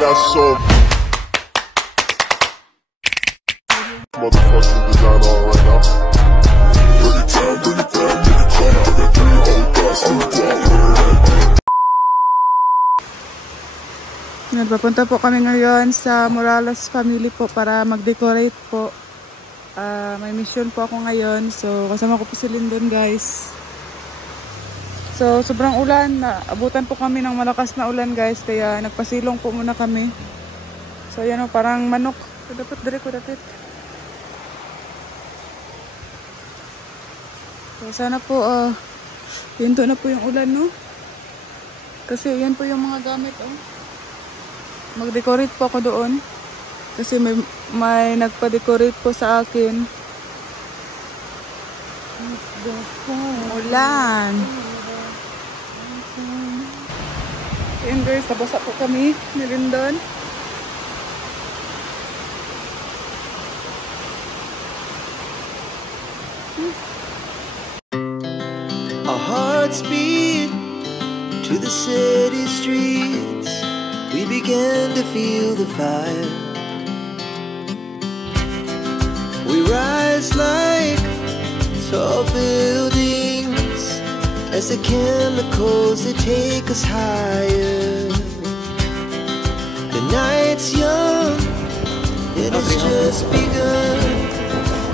got so motherfucking design on right now. Bring it down, bring it down, bring it down. I got 3 old guys in the block. Papunta po kami ngayon sa Morales family po para mag-decorate po. May mission po ako ngayon. So kasama ko po si Lindon, guys. So sobrang ulan. Abutan po kami ng malakas na ulan, guys. Kaya nagpasilong po muna kami. So yan o, parang manok. Dapat dire ko dapat. So sana po hinto na po yung ulan, no? Kasi yan po yung mga gamit, oh. Mag-decorate po ako doon. Kasi may nagpa-decorate po sa akin. Ulan. Ayan, guys, nabasa po kami ni Lindon. Our hearts beat to the city streets. We began to feel the fire. We rise like tall buildings as the chemicals they take us higher. The night's young, it has just begun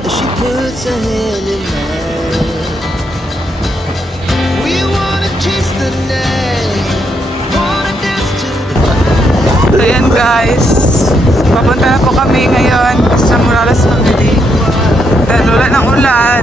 as she puts her hand in mine. We wanna chase the night. Ayan, guys, papunta na po kami ngayon sa Morales family dahil ulan ng ulan.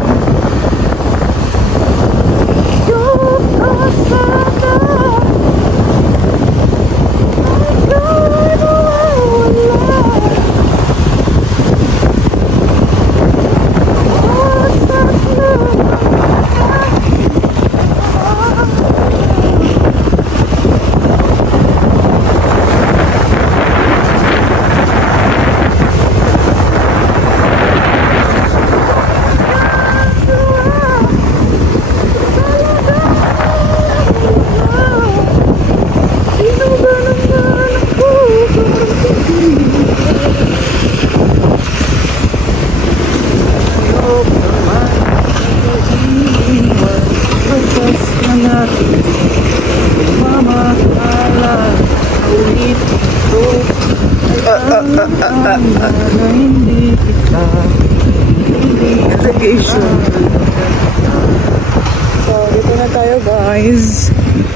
So, dito na tayo, guys,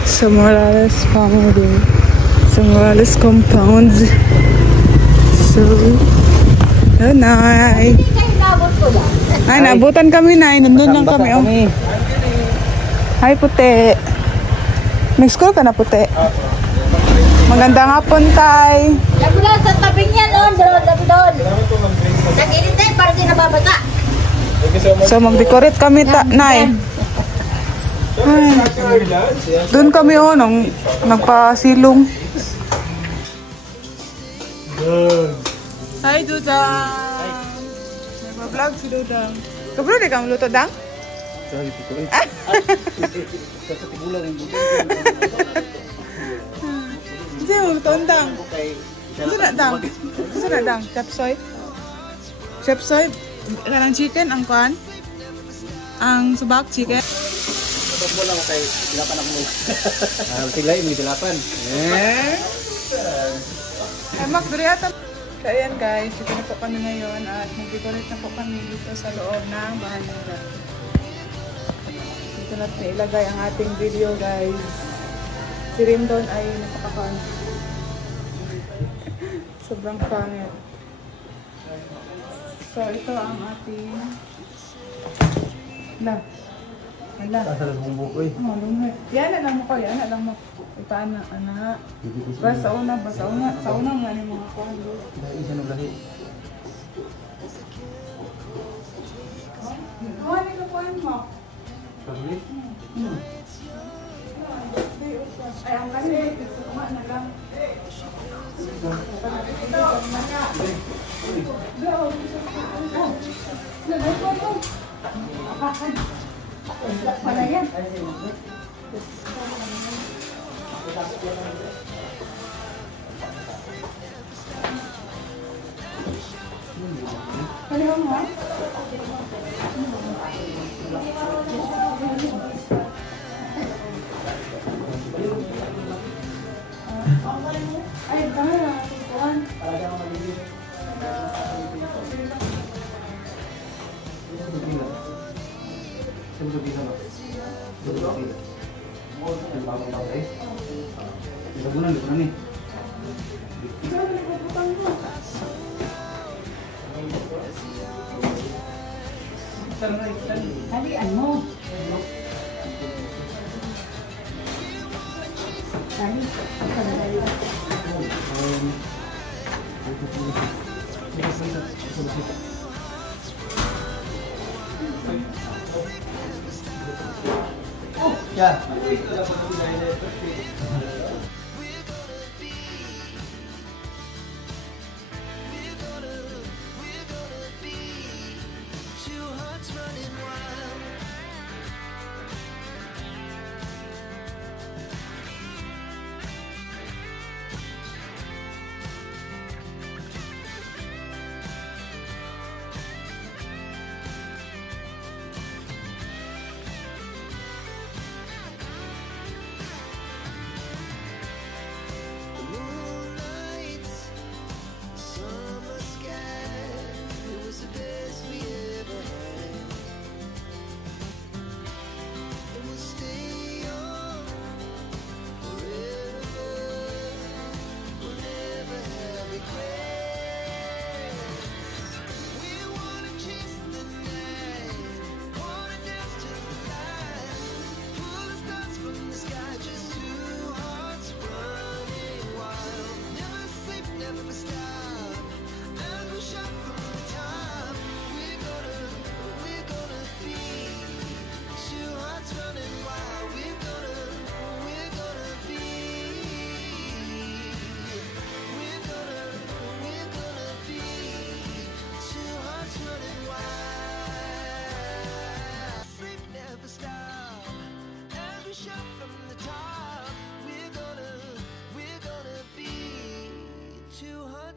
sa Morales family, sa Morales compound. So, yun na. Ay, naabutan kami na. Nandun lang kami, oh. Hi, puti. May school ka na, puti. Magandang hapon, tay. Labi lang sa tabi niya, no? Labi doon. Nag-init tayo para di nababasa. So, mag-decorate kami, nay. Doon kami, oh, nung nagpasilong. Hi, Dudang. Nagpa-vlog si Dudang. Kabro, di kang luto, Dang? Hindi mo luto, Dang. Gusto na, Dang? Gusto na, Dang? Chapsoy? Chapsoy? Kanang chicken, ang kuhan? Ang subak, chicken? Tapos mo lang kay silapan ako mo. Siglay, may silapan. Ay, Mac, duri ata. So, ayan, guys. Dito na po kami ngayon at mag-decorate na po kami dito sa loob ng bahay nila. Dito natin ilagay ang ating video, guys. Si Rindon ay napakapan. Sobrang pangit. So, ito ang ating... Ala. Kasal ang buko eh. Yan na lang mo ko. Yan na lang mo. Ipaan na, anak. Basta una. Sa una nga ni mga kondo. Dahil isa ng lahi. Kuha nito po yun mo. Sabli? Ay, ang kasi. Kuha na lang. Wala yan. Ay, dami na. Tuwan. Talian mo. Tali. Yeah.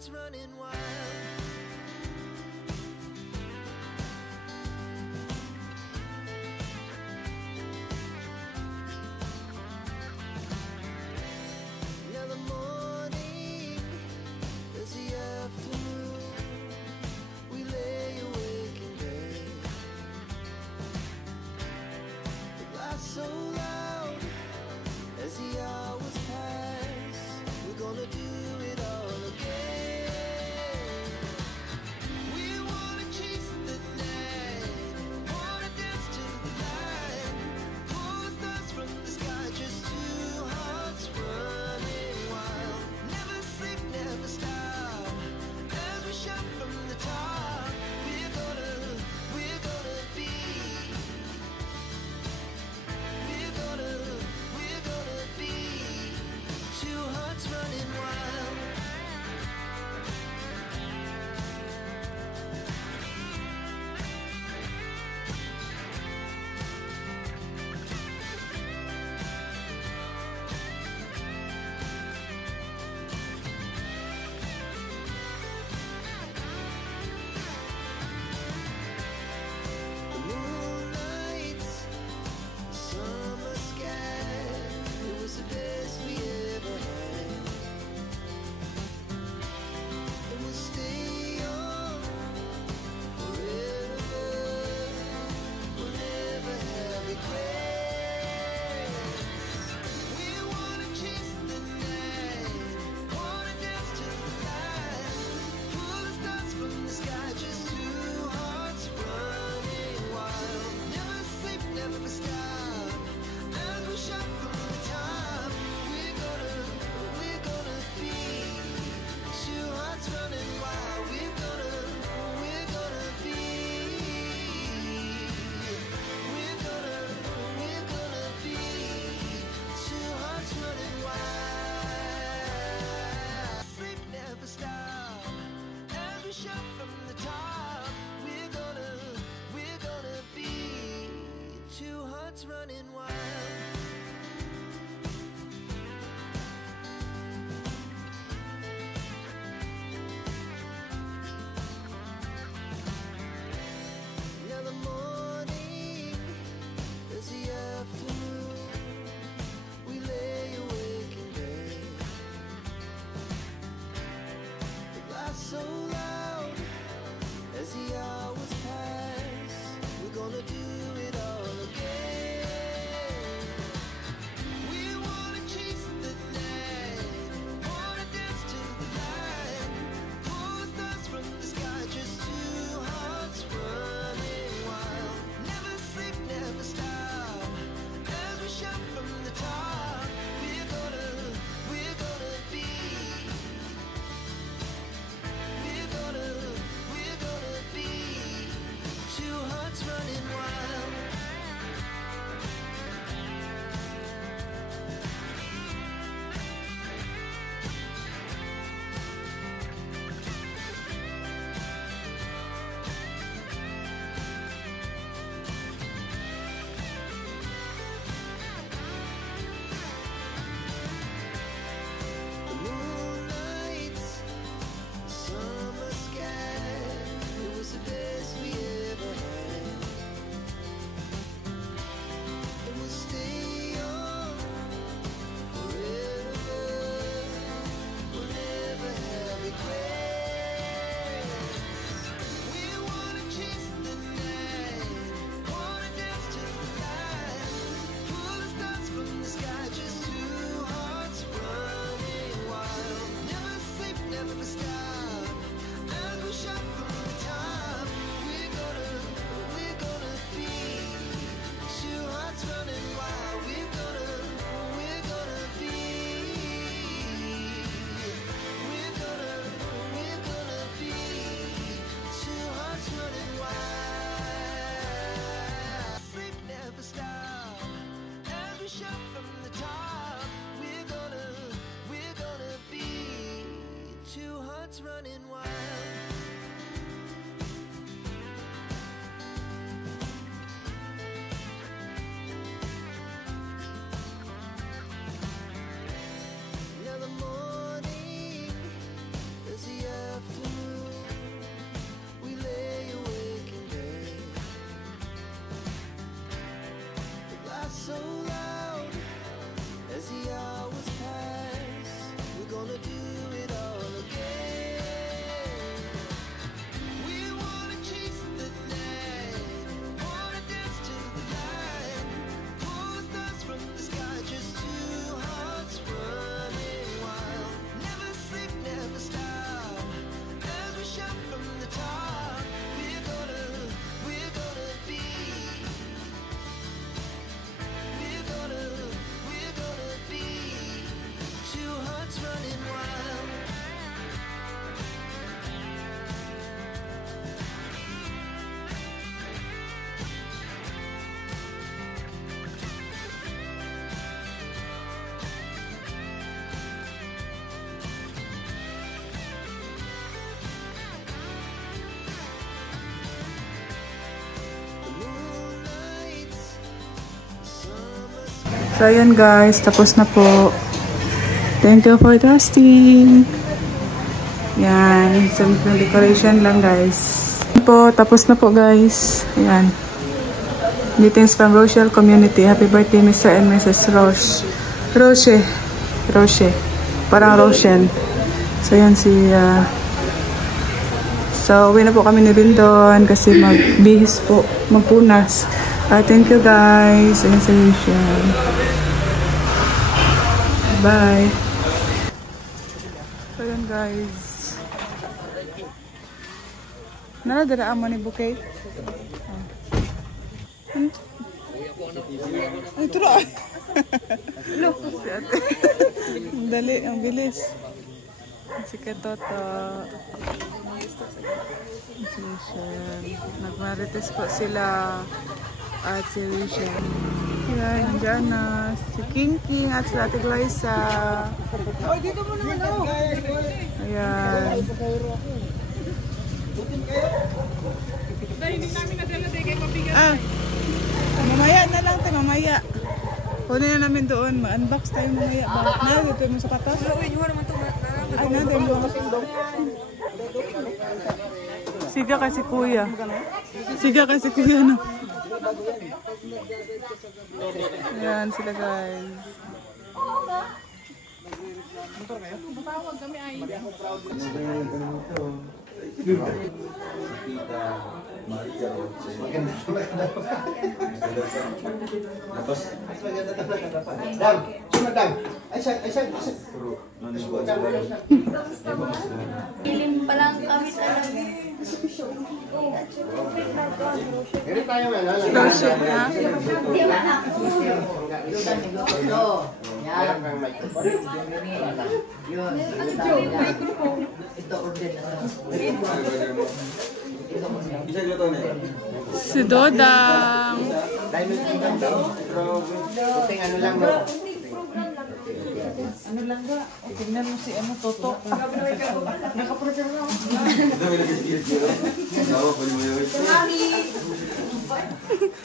Running wild. Now the morning is the afternoon. We lay awake in bed. The laughs so loud as the hours pass. We're gonna do it all again. hearts running wild. Now the morning is the afternoon. We lay awake in bed. The laughs so loud as the hours pass. We're gonna do it all again. We wanna chase the night, wanna dance to the light. Pull the stars from the sky, just two hearts running wild. Never sleep, never stop, as we shout from the top. We're gonna be. We're gonna be two hearts running wild. The moonlights, summer So ayan guys, tapos na po. Thank you for trusting. Yan, simple decoration lang guys. Po, tapos na po guys. Ayan. Greetings from Rochelle Community. Happy birthday Mr. and Mrs. Roche. Parang Roshen. So yan si so uwi na po kami ni Lindon kasi magbihis po, magpunas. Thank you guys. Ayan si Rachel. Bye. So yun guys. Naradara mo ni bouquet? Ay, turo. Look. Si ate. Ang dali, ang bilis. Si Katoto. Si Rachel. Nagmarites po sila. At si Rachel. Yan, nandiyan na. Si King at si Ate Glyza. Oh, dito mo naman ako. Ayan. Mamaya na lang tayo, mamaya. Kunin na namin doon. Ma-unbox tayo mamaya. Bakit na? Dito mo sa katas? Ay, natin mo. Siga kasi kuya. No? Ayan sila guys. Ilim pa lang kami talaga. Roshe, ha? Di ba ako? Si Dodang. Ano lang ba? Tingnan mo si Toto. Nakaprogram na.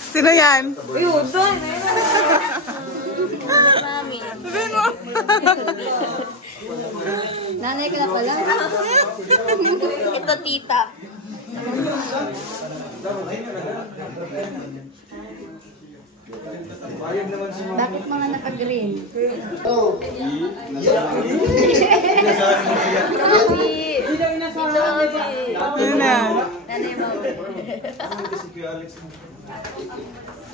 Sino yan? Yun, doon. Mami. Sabihin mo. Nanay ka na pala. Ito, tita. Bakit mga naka-green? Ano na? Nanay mo.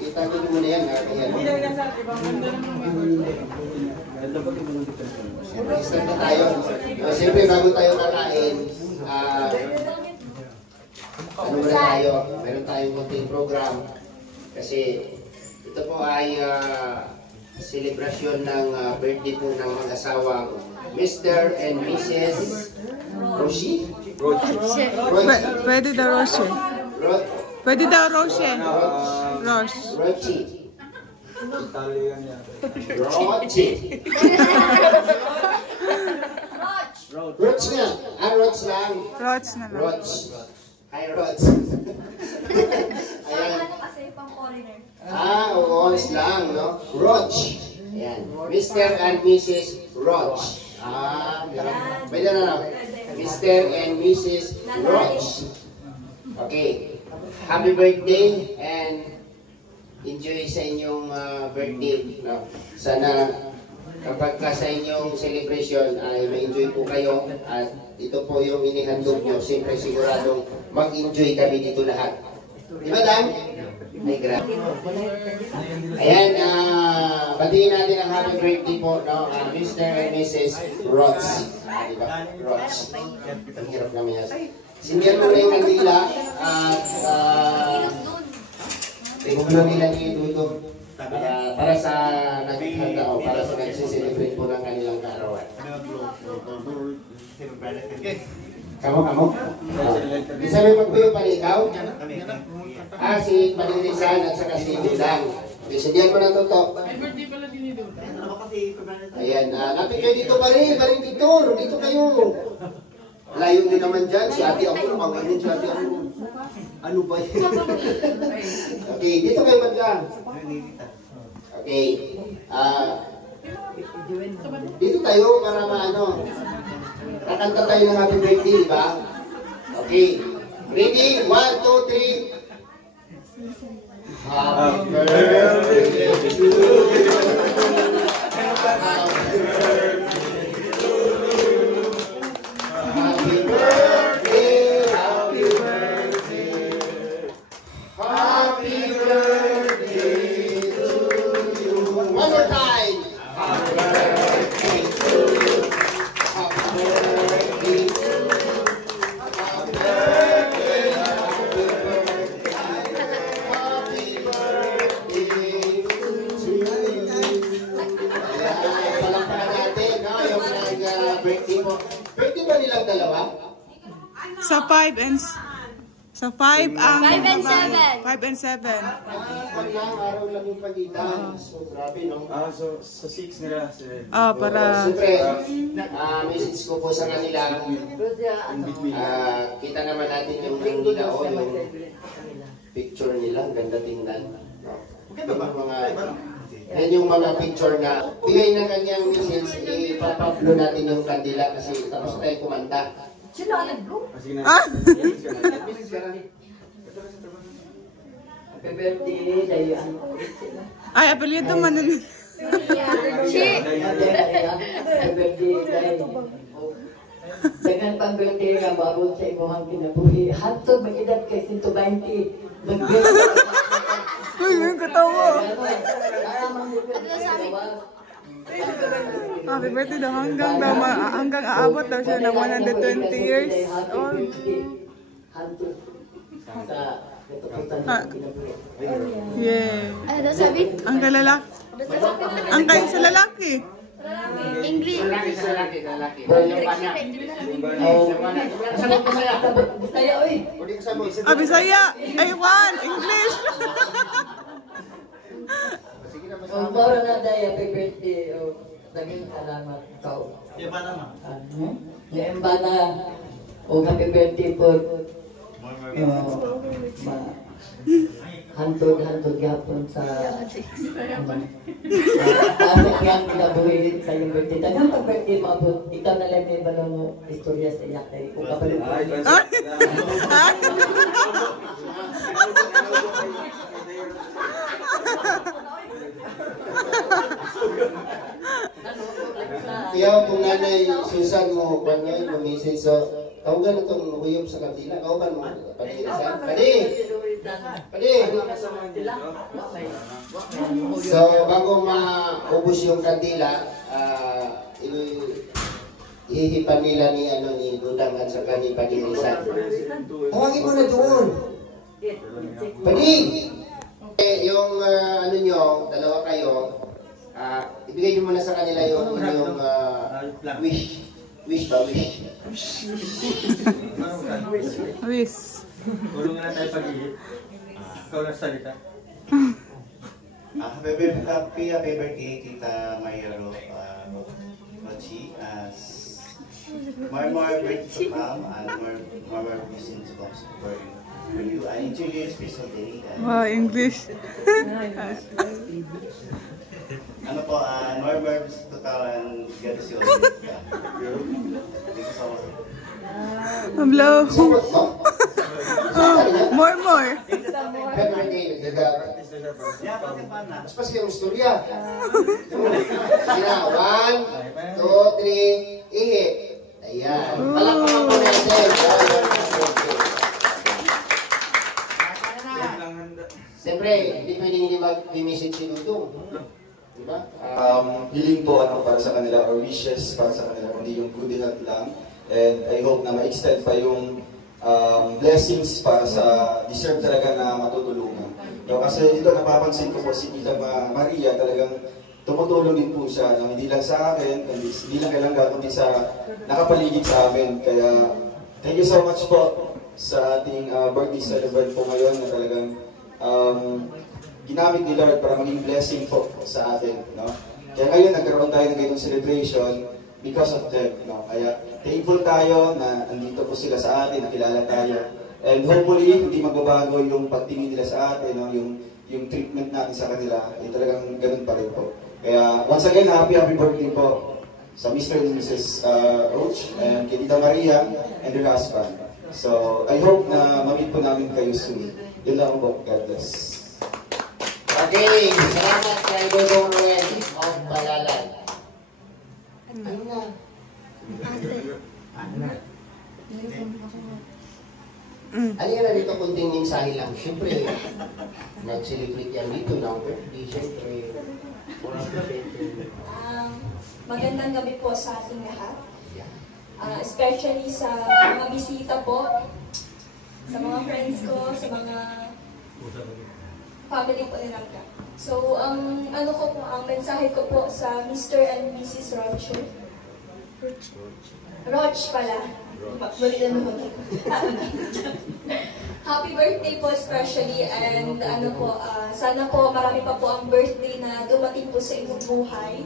Itago mo na yan. Siyempre tayo. Siyempre bago tayo kakain, ano muna tayo? Meron tayong konting program. Kasi ito po ay selebrasyon ng birthday po ng mag-asawang Mr. and Mrs. Roshi? Pwede daw Roshe. Pwede daw Roshe. Rosh. Rochi. Rochi. Roach nga. Roach lang. Roach na lang. Roach. Hi, Roach. Ayan. Kasi pang foreigner. Roach lang, no? Roach. Ayan. Mr. and Mrs. Roach. Pwede na. Mr. and Mrs. Roach. Okay. Happy birthday and enjoy sa inyong birthday. No? Sana kapag sa inyong celebration ay ma-enjoy po kayo at ito po yung inihandog nyo. Siyempre siguradong mag-enjoy kami dito lahat. Di ba, Dan? Ay, grabe. Ayan, batiin natin ang happy birthday po, no? Mr. and Mrs. Roach. Diba? Roach. Ang hirap namin yan. Sindihan mo na yung kandila at tiguglo nila yung dudog para sa naghanda o para sa nagsiselebrate po ng kanilang kaarawan. Kamo? Isa may magbuyo pa ikaw? Si Palinisan at saka si Dudang. Sindihan mo na ito. Ayan, lapit kayo dito pa rin Victor. Dito kayo. Layo nyo naman dyan. Si ate ako, pang-anin si ate ako. Ano ba yun? Okay, dito kayo banda. Okay. Dito tayo para maano. Kakanta tayo ng happy birthday, di ba? Okay. Ready? 1, 2, 3. Happy birthday to you. Happy birthday, happy birthday, happy birthday to you. One more time. Happy birthday to you. Happy birthday to you. Happy birthday, happy birthday, happy birthday to you. Ayan, palakpakan natin, no? Yung birthday mo. Birthday ba nilang dalawa? Sa 5 and 5 ang 5 and 7. 5 and 7. Lang, araw lang yung pagitan. So, grabe, no? So sa 6 nila si Para Siyempre, message ko po sa kanila. Kita naman natin yung nila o yung picture nila. Ang ganda tingnan. No? Yan yung mga picture na bigay ng kanyang message. Ipapaplo natin yung kandila kasi tapos tayo kumanta. Sino ang nag-blow? Happy birthday, Dayo. ay apelyido man nun. Chi! Happy birthday, Dayo. Dengan pang birthday nga, babot sa imuhang kinabuhi. Hantog, mag-edad kay 120. Mag-birthday. Uy, yung katawa. Happy birthday daw hanggang aabot daw siya ng 120 years old. Hantog. Sa katapusan Ah. ng kinabuhi. Yeah. Ano daw sabi? Ang kalalaki. Ang kayo sa lalaki. English. Lalaki. Yung pana. Bisaya, oy. Uli ka sa mo. Bisaya. Ay, Juan. English. Kung para na Dayo, happy birthday. Dagang salamat ikaw. Yung bata mo? Yung bata, happy birthday po. Hantod yapon sa yang kinabuhi sa iyong birthday. Dagang pag-birthday mo abot, ikaw na lang may balong istorya sa iyak kay kung kapalit. Kaya kung nanay Susan mo, kanyo, lumisin so, tawagan itong uyop sa kantila. Tawagan mo, Palinisan. Pwede! So, bago maubos yung kandila, ihihipan nila ni Dudang at saka ni Palinisan. Tawagin mo na doon! Pwede! Yung ano nyo, dalawa kayo, ibigay nyo muna sa kanila yung inyong wish. Wish ba? Wish. Wish. Tulungan na tayo pag-iit. Ikaw na salita. Happy birthday, Tita Mayro Rochi. more birthday to come and more blessings to come for you. I enjoy your special day. Wow, English. Ano po, more birthdays to come and God bless you all. Thank you so much. Hello. Support mo? More. Happy birthday, Gaga. Yeah, pati pa na. Mas pas yung istorya. Sina, 1, 2, 3, ihi. Ayan. Palakpakan po natin. Siyempre, hindi pwedeng hindi mag-message si Dudong. Diba? Hiling po para sa kanila or wishes para sa kanila, hindi yung good health lang. And I hope na ma-extend pa yung blessings para sa deserve talaga na matutulungan. No, kasi ito napapansin ko po si Tita Maria talagang tumutulong din po siya, no? Hindi lang sa akin, hindi lang kailangan kundi sa nakapaligid sa amin. Kaya thank you so much po sa ating birthday celebrate po ngayon na talagang ginamit ni Lord para maging blessing po sa atin. No? Kaya ngayon nagkaroon tayo ng ganitong celebration because of them. No? Kaya thankful tayo na andito po sila sa atin, nakilala tayo. And hopefully, hindi magbabago yung pagtingin nila sa atin, no? yung treatment natin sa kanila, ay talagang ganun pa rin po. Kaya once again, happy birthday po sa Mr. and Mrs. Roach and kay Tita Maria and her husband. So, I hope na ma-meet po namin kayo soon. Yun lang po. God bless. Okay, salamat kay Dodong Ruel of Balalan. Ano na? Alin na dito kunting mensahe lang. Siyempre, nag-celebrate yan dito ng birthday. Siyempre, magandang gabi po sa ating lahat. Especially sa mga bisita po, sa mga friends ko, sa mga family po ni Langga. So, ang mensahe ko po sa Mr. and Mrs. Roche. Roche pala. Happy birthday po especially and sana po marami pa po ang birthday na dumating po sa inyong buhay.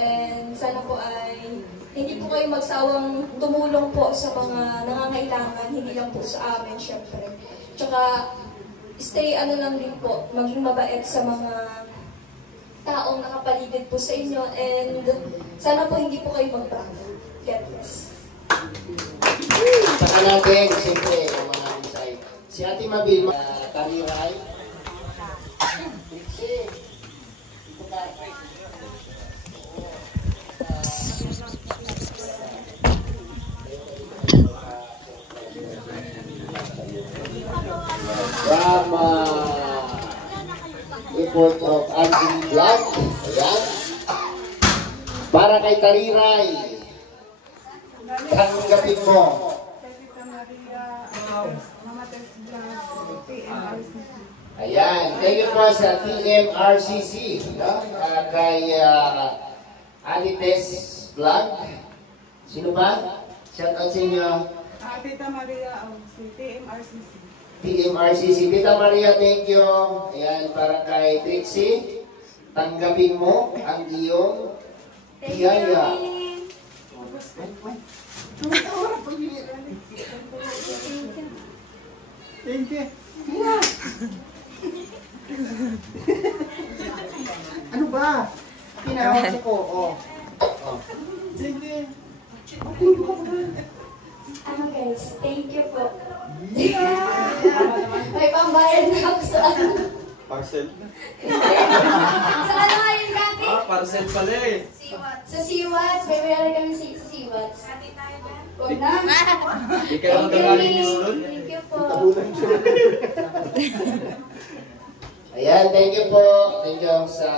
And sana po ay hindi po kayo magsawang tumulong po sa mga nangangailangan, hindi lang po sa amin syempre. Tsaka stay lang din po, maging mabait sa mga taong nakapaligid po sa inyo and sana po hindi po kayo magbago. God bless. Saka natin, siyempre, yung mga mensahe. Si Ate Mabil, Tamiray. From report of Anthony Black. Ayan. Para kay Tariray. Tanggapin mo. Ayan. Thank you po sa TMRCC. No? Kay Alites Vlog. Sino ba? Shout out sa inyo. Tita Maria, si TMRCC. TMRCC. Tita Maria, thank you. Ayan, para kay Trixie. Tanggapin mo ang iyong biyaya. Thank you. Ano ba? Pinawag ko. Sige. Guys, thank you po. May pambayad na ako sa Parcel. Sa ano nga yung dati? Parcel pala eh. Sa Siwats. May mayroon kami sa Siwats. Huwag na. Hindi ka naman kamakinis doon. Thank you po. Ayan, thank you po. Thank you sa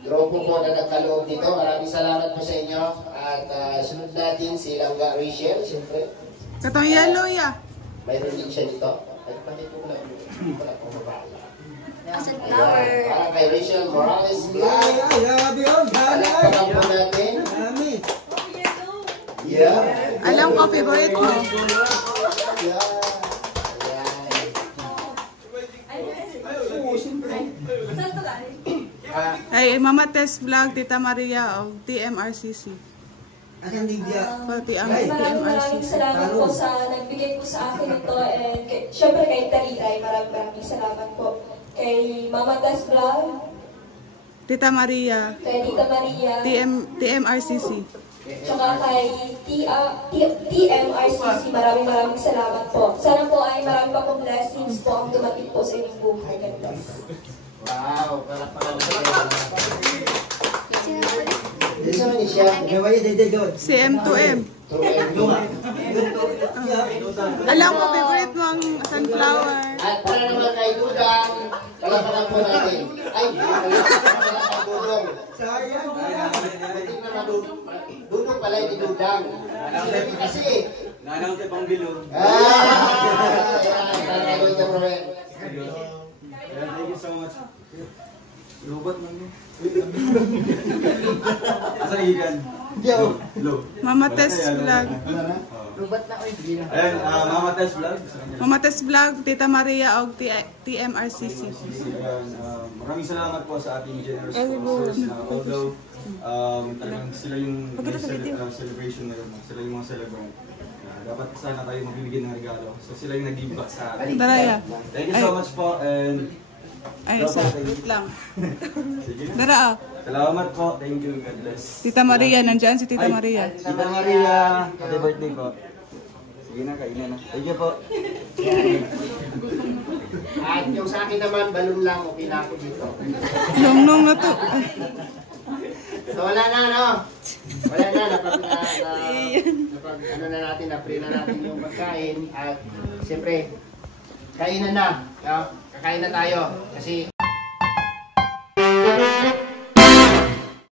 grupo po na nagkaloob dito. Maraming salamat po sa inyo. At sunod natin si Langga Rachel, siyempre. Katong yellow ya. Mayroon din siya dito. Ay, pati po lang. Wala pong babae. Flower. Para kay Rachel Morales Vlog. Palakpakan po natin. Yeah. Alam ko, favorite mo. Yeah. Ay, Mama Tess Vlog, Tita Maria of TMRCC. Pati ang Maraming TMRCC. salamat po sa nagbigay po sa akin ito and syempre kay Taliray, maraming salamat po. Kay Mama Tess Vlog, Tita Maria, kay Tita Maria, TMRCC. tsaka kay TMRCC, maraming salamat po. Sana po ay marami pa pong blessings po ang dumating po sa inyong buhay. God bless. Wow, Si M2M. Alam ko, favorite mo ang sunflower. At para naman kay Dudang, palapalan po natin. Ay, pala kay Dudong. Dudong pala ni Dudang. Kasi, Nanang tayo pang bilog. Thank you so much. Robot man yun. Asa ikan? Low. Mama Tess Vlog. Ayan, Mama Tess Vlog. Mama Tess Vlog, Tita Maria o TMRCC. Ayan, maraming salamat po sa ating generous sponsors na although talagang sila yung celebration na yun, sila yung mga celebrant. Dapat sana tayo magbibigay ng regalo. So sila yung nag-give back sa atin. Daraya. Thank you so much po and Ay, wait lang. sige. Dara, Salamat po. Thank you. God bless. Tita Maria, nandyan si Tita Maria. Tita Maria, happy birthday po. Sige na, kainan na. Thank you po. At yung sa akin naman, balon lang, okay na ako dito. Nung na to. Ay. So wala na, no? Wala na, ano na natin, na-free na natin yung pagkain. At siyempre, kainan na. No? Kakain na tayo. Kasi